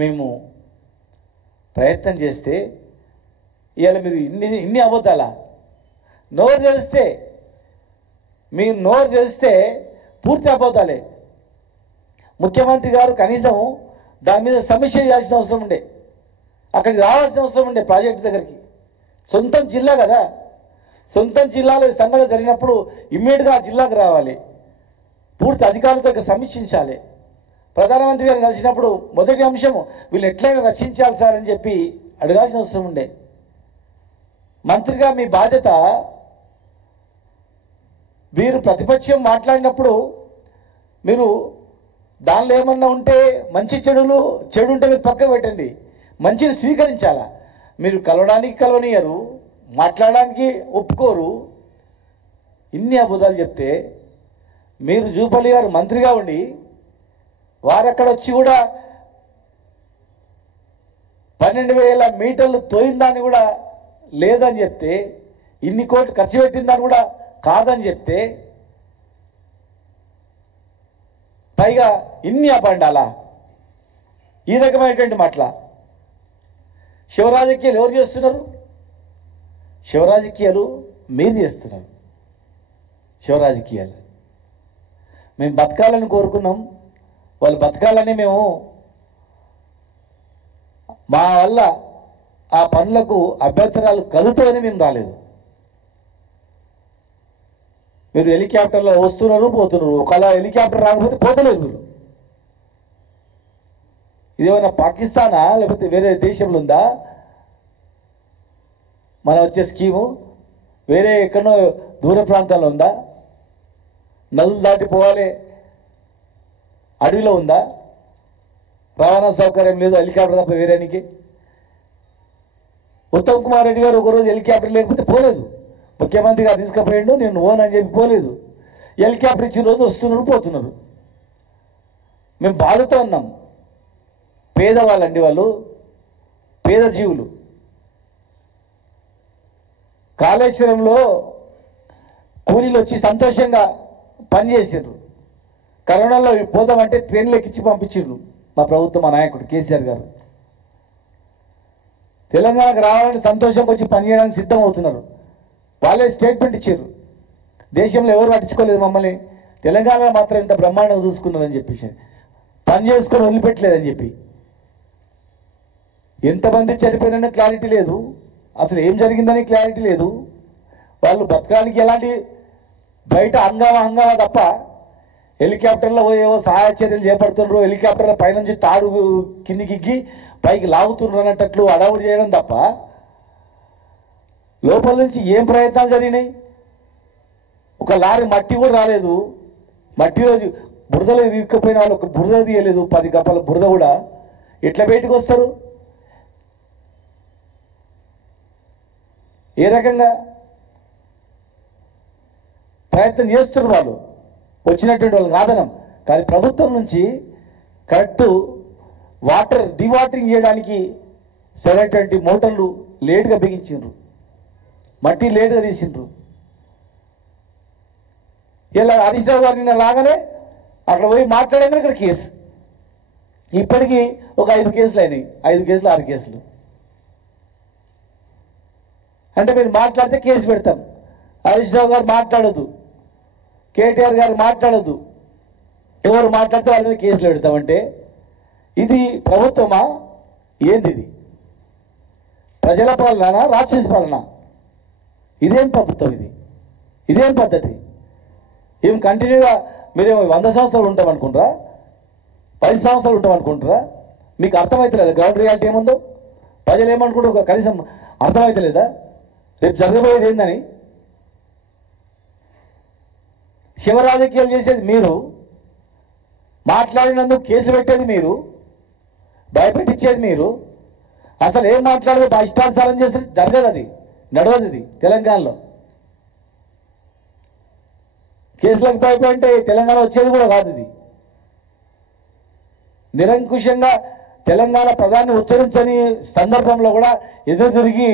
మేము ప్రయత్నం చేస్తే ఇవాళ మీరు ఇన్ని అబద్ధాలా నోరు తెలిస్తే మీరు నోరు తెలిస్తే పూర్తి అబద్ధాలే. ముఖ్యమంత్రి గారు కనీసం దాని మీద సమీక్ష చేయాల్సిన అవసరం ఉండే, అక్కడికి రావాల్సిన అవసరం ఉండే ప్రాజెక్టు దగ్గరికి. సొంతం జిల్లా కదా, సొంతం జిల్లాలో సంఘటన జరిగినప్పుడు ఇమ్మీడియట్గా ఆ జిల్లాకు రావాలి, పూర్తి అధికారులతో సమీక్షించాలి. ప్రధానమంత్రి గారిని కలిసినప్పుడు మొదటి అంశం వీళ్ళు ఎట్లయినా రక్షించాలి సార్ అని చెప్పి అడగాల్సిన అవసరం ఉండే. మంత్రిగా మీ బాధ్యత, మీరు ప్రతిపక్షం మాట్లాడినప్పుడు మీరు దానిలో ఏమన్నా ఉంటే మంచి చెడు ఉంటే మీరు పక్కకు పెట్టండి, మంచిని స్వీకరించాలా. మీరు కలవనియరు, మాట్లాడడానికి ఒప్పుకోరు. ఇన్ని అబద్ధాలు చెప్తే మీరు జూపల్లి గారు మంత్రిగా ఉండి వారు అక్కడ వచ్చి కూడా 12,000 మీటర్లు తోయిందాన్ని కూడా లేదని చెప్తే, ఇన్ని కోట్లు ఖర్చు పెట్టిందని కూడా కాదని చెప్తే, పైగా ఇన్ని అబండాలా? ఈ రకమైనటువంటి మాటల శివరాజకీయాలు ఎవరు చేస్తున్నారు? శివరాజకీయాలు మీరు చేస్తున్నారు. శివరాజకీయాలు మేము బతకాలని కోరుకున్నాం, వాళ్ళు బతకాలని మేము మా వల్ల ఆ పనులకు అభ్యంతరాలు కలుగుతాయని మేము రాలేదు. మీరు హెలికాప్టర్లో వస్తున్నారు పోతున్నారు, ఒకవేళ హెలికాప్టర్ రాకపోతే పోతలేదు మీరు. ఇదేమైనా పాకిస్తానా లేకపోతే వేరే దేశంలో ఉందా మన వచ్చే స్కీము? వేరే ఎక్కడో దూర ప్రాంతాల్లో ఉందా? నదులు దాటిపోవాలి అడవిలో ఉందా? రవాణా సౌకర్యం లేదు హెలికాప్టర్ తప్ప వేరేనికి. ఉత్తమ్ కుమార్ రెడ్డి గారు ఒకరోజు హెలికాప్టర్ లేకపోతే పోలేదు, ముఖ్యమంత్రి గారు తీసుకుపోయాడు, నేను ఓన్ అని చెప్పి పోలేదు. హెలికాప్టర్ ఇచ్చిన రోజు వస్తున్నారు పోతున్నారు. మేము బాధతో ఉన్నాం. పేదవాళ్ళండి వాళ్ళు, పేద జీవులు. కాళేశ్వరంలో కూలీలు వచ్చి సంతోషంగా పనిచేసారు. కరోనాలో పోదామంటే ట్రైన్లు ఎక్కించి పంపించారు మా ప్రభుత్వం, మా నాయకుడు కేసీఆర్ గారు. తెలంగాణకు రావాలని సంతోషంగా వచ్చి పనిచేయడానికి సిద్ధం అవుతున్నారు. వాళ్ళే స్టేట్మెంట్ ఇచ్చారు, దేశంలో ఎవరు పట్టించుకోలేదు మమ్మల్ని, తెలంగాణలో మాత్రం ఇంత బ్రహ్మాండంగా చూసుకున్నారని చెప్పేసి, పని చేసుకొని వదిలిపెట్టలేదని చెప్పి. ఎంతమంది చనిపోయినా క్లారిటీ లేదు, అసలు ఏం జరిగిందని క్లారిటీ లేదు. వాళ్ళు బతకడానికి ఎలాంటి బయట హంగామా తప్ప హెలికాప్టర్లో ఏవో సహాయ చర్యలు చేపడుతున్నారు, హెలికాప్టర్ల పైనుంచి తాడు కిందికి పైకి లాగుతున్నారు అన్నట్లు అడవులు చేయడం తప్ప లోపల నుంచి ఏం ప్రయత్నాలు జరిగినాయి? ఒక లారీ మట్టి కూడా రాలేదు, మట్టిలో బురదలో ఇరుక్కుపోయిన వాళ్ళు ఒక బురద తీయలేదు, 10 కప్పల బురద కూడా. ఎట్లా బయటకు వస్తారు? ఏ రకంగా ప్రయత్నం చేస్తున్నారు వాళ్ళు, వచ్చినటువంటి వాళ్ళకి ఆదనం. కానీ ప్రభుత్వం నుంచి కరెక్ట్ వాటర్ డివాటరింగ్ చేయడానికి సరైనటువంటి మోటార్లు లేటుగా బిగించిండ్రు, మట్టి లేటుగా తీసిండ్రు. ఇలా హరీష్ రావు గారు నిన్న రాగానే అక్కడ పోయి మాట్లాడాను, ఇక్కడ కేసు. ఇప్పటికీ ఒక 5 కేసులు అయినాయి, 5 కేసులు 6 కేసులు. అంటే మీరు మాట్లాడితే కేసు పెడతాం, హరీష్ రావు గారు మాట్లాడద్దు, కేటీఆర్ గారు మాట్లాడద్దు, ఎవరు మాట్లాడితే వాళ్ళ మీద కేసులు పెడతామంటే ఇది ప్రభుత్వమా? ఏంది ఇది? ప్రజల పాలన, రాక్షస పాలన? ఇదేం ప్రభుత్వం ఇది? ఇదేం పద్ధతి? ఏం కంటిన్యూగా మీరేమో 100 సంవత్సరాలు ఉంటామనుకుంటారా, 10 సంవత్సరాలు ఉంటామనుకుంటారా? మీకు అర్థమవుతలేదా గ్రౌండ్ రియాలిటీ ఏముందో? ప్రజలు ఏమనుకుంటారు కనీసం అర్థమవుతలేదా రేపు జరగబోయేది ఏందని? శివరాజకీయాలు చేసేది మీరు, మాట్లాడినందుకు కేసులు పెట్టేది మీరు, భయపెట్టించేది మీరు. అసలు ఏం మాట్లాడదు మా ఇష్టానుసారం చేస్తే జరగదు, అది నడవదు. ఇది తెలంగాణలో కేసులకు భయపడి తెలంగాణ వచ్చేది కూడా కాదు. ఇది నిరంకుశంగా తెలంగాణ పదాన్ని ఉచ్చరించని సందర్భంలో కూడా ఎదురు తిరిగి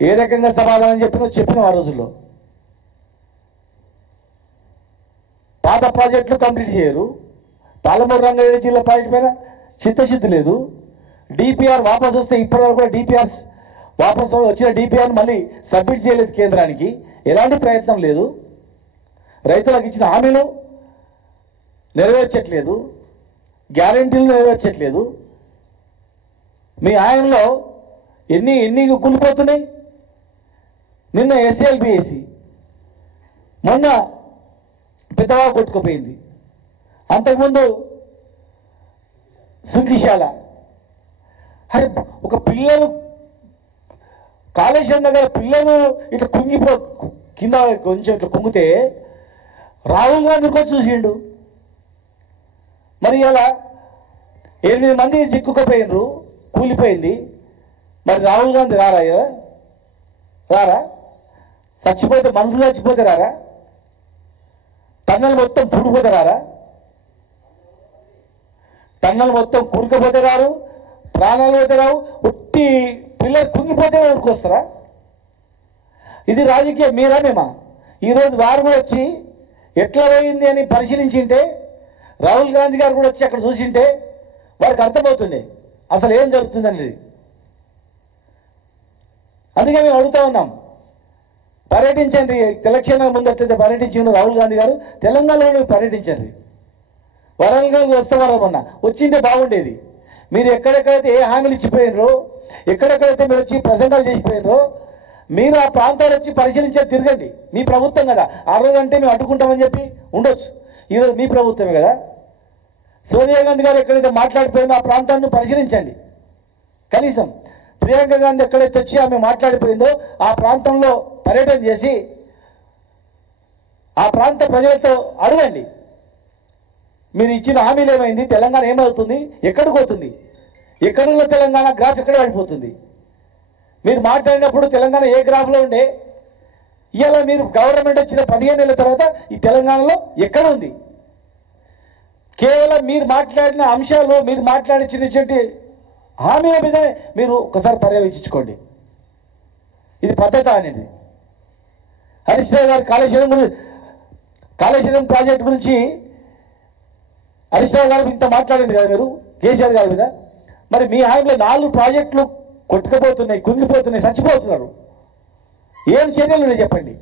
ఏ రకంగా సమాధానం చెప్పిన ఆ రోజుల్లో. పాత ప్రాజెక్టులు కంప్లీట్ చేయరు, పాలమూరు రంగారెడ్డి జిల్లా ప్రాజెక్టు పైన చిత్తశుద్ధి లేదు. డిపిఆర్ వాపసు వస్తే ఇప్పటివరకు కూడా డిపిఆర్స్ వాపసు వచ్చిన డిపిఆర్ని మళ్ళీ సబ్మిట్ చేయలేదు కేంద్రానికి. ఎలాంటి ప్రయత్నం లేదు. రైతులకు ఇచ్చిన హామీలు నెరవేర్చట్లేదు, గ్యారెంటీలు నెరవేర్చట్లేదు. మీ ఆయనలో ఎన్ని కూలిపోతున్నాయి. నిన్న ఎస్ఎల్బిఎసి, మొన్న పెద్దవా కొట్టుకుపోయింది, అంతకుముందు సుంకిశాల. అరే ఒక పిల్లలు కాళేశ్వరం దగ్గర పిల్లలు ఇట్లా కింద కొంచెం ఇట్లా కుంగితే రాహుల్ గాంధీ కూడా చూసిండు. మరి ఇలా 8 మంది చిక్కుకుపోయినరు, కూలిపోయింది. మరి రాహుల్ గాంధీ రారా? చచ్చిపోతే మనుషులు చచ్చిపోతే రారా? టన్నల్ మొత్తం పూడిపోతే రారా? టన్నల్ మొత్తం కురికపోతే రారు, ప్రాణాలు పోతే రావు. ఒట్టి పిల్లలు కుంగిపోతే ఊరికొస్తారా? ఇది రాజకీయం మీరా మేమా? ఈరోజు వారు కూడా వచ్చి ఎట్లా పోయింది అని పరిశీలించింటే, రాహుల్ గాంధీ గారు కూడా వచ్చి అక్కడ చూసింటే వారికి అర్థమవుతుండే అసలు ఏం జరుగుతుందనేది. అందుకే మేము అడుగుతా ఉన్నాం, పర్యటించండి. ఎలక్షన్ ముందు ఎట్లయితే పర్యటించిండు రాహుల్ గాంధీ గారు, తెలంగాణలో పర్యటించండి. వరంగల్ వస్తామన్నారు, మొన్న వచ్చింటే బాగుండేది. మీరు ఎక్కడెక్కడైతే ఏ హామీలు ఇచ్చిపోయినరో, ఎక్కడెక్కడైతే మీరు వచ్చి ప్రసంగాలు చేసిపోయినరో, మీరు ఆ ప్రాంతాలు వచ్చి పరిశీలించేది తిరగండి. మీ ప్రభుత్వం కదా, ఆ రోజు అంటే మేము అడ్డుకుంటామని చెప్పి ఉండొచ్చు. ఈరోజు మీ ప్రభుత్వమే కదా. సోనియా గాంధీ గారు ఎక్కడైతే మాట్లాడిపోయిందో ఆ ప్రాంతాన్ని పరిశీలించండి. కనీసం ప్రియాంక గాంధీ ఎక్కడైతే వచ్చి ఆమె మాట్లాడిపోయిందో ఆ ప్రాంతంలో పర్యటన చేసి ఆ ప్రాంత ప్రజలతో అడగండి, మీరు ఇచ్చిన హామీలు ఏమైంది, తెలంగాణ ఏమవుతుంది, ఎక్కడికి పోతుంది, ఎక్కడున్న తెలంగాణ గ్రాఫ్ ఎక్కడ పడిపోతుంది. మీరు మాట్లాడినప్పుడు తెలంగాణ ఏ గ్రాఫ్లో ఉండే, ఇవాళ మీరు గవర్నమెంట్ వచ్చిన 15 ఏళ్ళ తర్వాత ఈ తెలంగాణలో ఎక్కడ ఉంది? కేవలం మీరు మాట్లాడిన అంశాలు, మీరు మాట్లాడించినటువంటి హామీల మీదనే మీరు ఒకసారి పర్యవేక్షించుకోండి. ఇది పద్ధత అనేది. హరీష్ రావు గారు కాళేశ్వరం ప్రాజెక్టు గురించి హరీష్ రావు గారు ఇంత మాట్లాడింది కదా మీరు కేసీఆర్ గారి మీద. మరి మీ హామీలో 4 ప్రాజెక్టులు కొట్టుకుపోతున్నాయి, కుంగిపోతున్నాయి, చచ్చిపోతున్నారు. ఏం చర్యలు చెప్పండి.